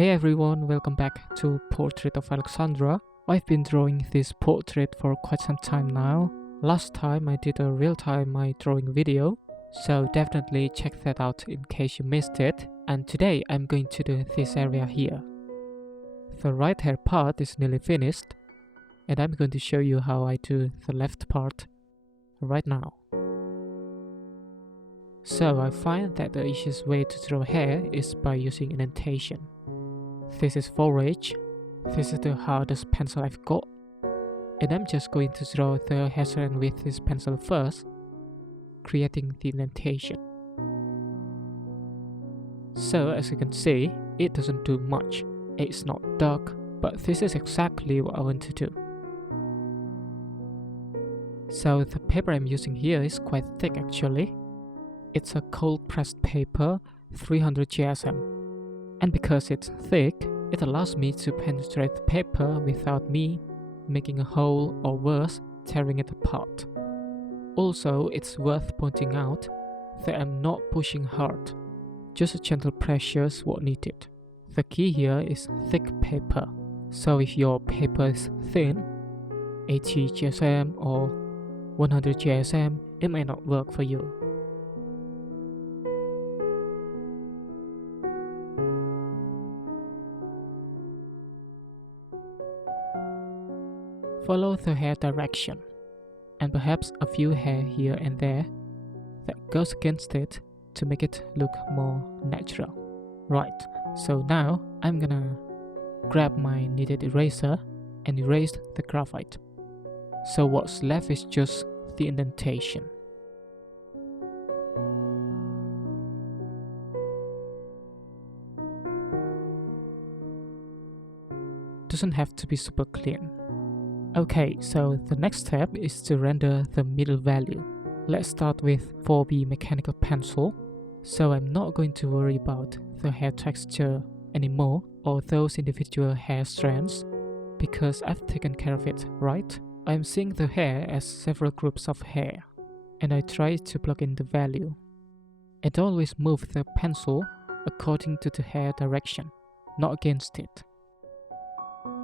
Hey everyone, welcome back to Portrait of Alexandra. I've been drawing this portrait for quite some time now. Last time I did a real-time my drawing video, so definitely check that out in case you missed it. And today I'm going to do this area here. The right hair part is nearly finished, and I'm going to show you how I do the left part right now. So I find that the easiest way to draw hair is by using indentation. This is 4H. This is the hardest pencil I've got. And I'm just going to draw the hairline with this pencil first, creating the indentation. So as you can see, it doesn't do much. It's not dark, but this is exactly what I want to do. So the paper I'm using here is quite thick actually. It's a cold pressed paper, 300 GSM. And because it's thick, it allows me to penetrate the paper without me making a hole or worse, tearing it apart. Also, it's worth pointing out that I'm not pushing hard, just a gentle pressure is what needed. The key here is thick paper, so if your paper is thin, 80 GSM or 100 GSM, it may not work for you. Follow the hair direction, and perhaps a few hair here and there that goes against it to make it look more natural. Right, so now I'm gonna grab my kneaded eraser and erase the graphite. So what's left is just the indentation. Doesn't have to be super clean. Okay, so the next step is to render the middle value. Let's start with 4B mechanical pencil. So I'm not going to worry about the hair texture anymore or those individual hair strands because I've taken care of it, right? I'm seeing the hair as several groups of hair and I try to plug in the value. And always move the pencil according to the hair direction, not against it.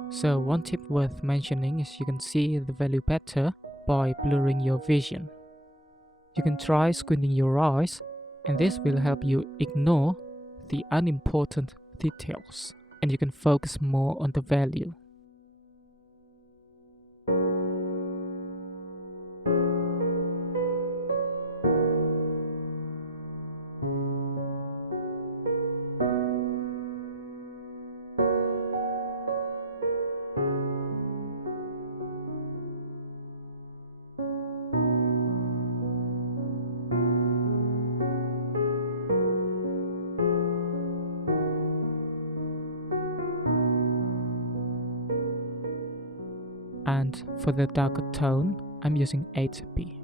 So one tip worth mentioning is you can see the value better by blurring your vision. You can try squinting your eyes, and this will help you ignore the unimportant details, and you can focus more on the value. And for the darker tone, I'm using 8B.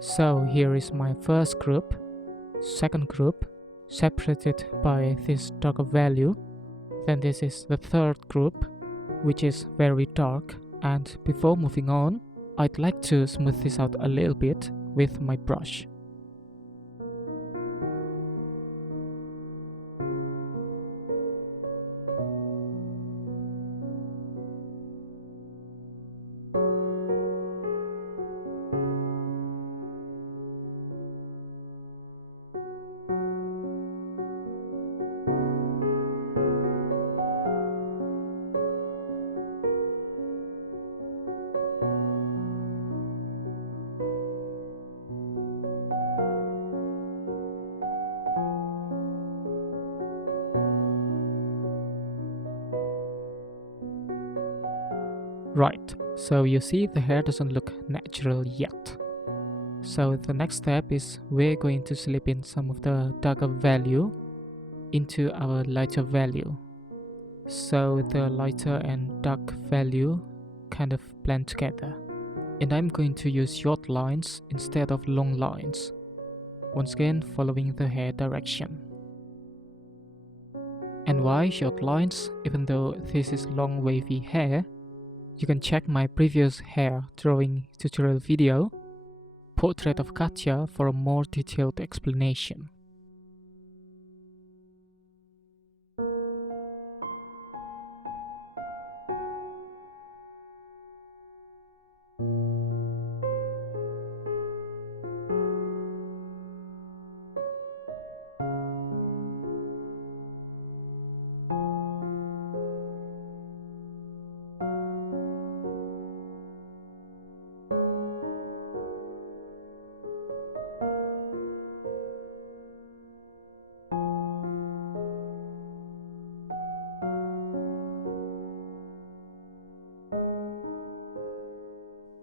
So here is my first group, second group, separated by this darker value. Then this is the third group, which is very dark. And before moving on, I'd like to smooth this out a little bit with my brush. Right, so you see the hair doesn't look natural yet. So the next step is we're going to slip in some of the darker value into our lighter value. So the lighter and dark value kind of blend together. And I'm going to use short lines instead of long lines. Once again, following the hair direction. And why short lines? Even though this is long wavy hair, you can check my previous hair drawing tutorial video, Portrait of Katya, for a more detailed explanation.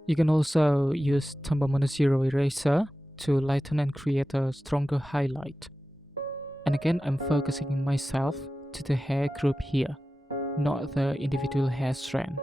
You can also use Tombow Mono Zero eraser to lighten and create a stronger highlight. And again, I'm focusing myself to the hair group here, not the individual hair strand.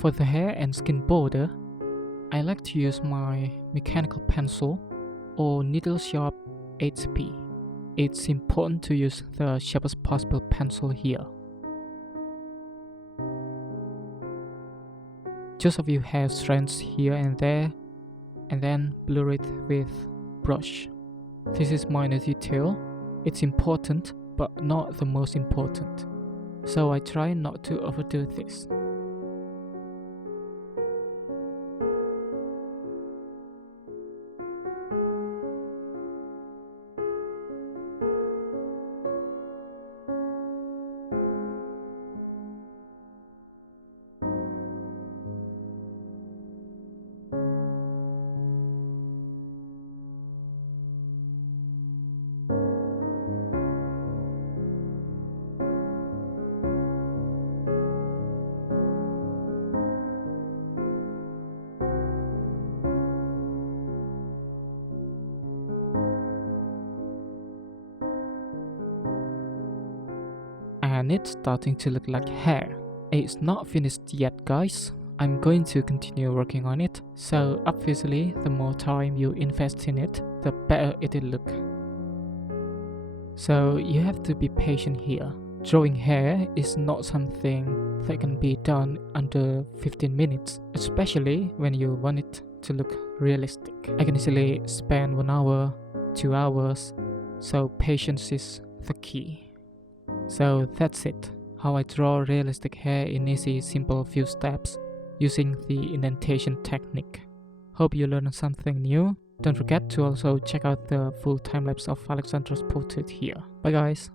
For the hair and skin border, I like to use my mechanical pencil or needle sharp 8p. It's important to use the sharpest possible pencil here. Just a few hair strands here and there, and then blur it with brush. This is minor detail. It's important, but not the most important. So I try not to overdo this. And it's starting to look like hair. It's not finished yet, guys. I'm going to continue working on it, so obviously the more time you invest in it, the better it'll look. So you have to be patient here. Drawing hair is not something that can be done under 15 minutes, especially when you want it to look realistic. I can easily spend 1 hour, 2 hours, so patience is the key. So that's it, how I draw realistic hair in easy, simple few steps using the indentation technique. Hope you learned something new. Don't forget to also check out the full time-lapse of Alexandra's portrait here. Bye guys!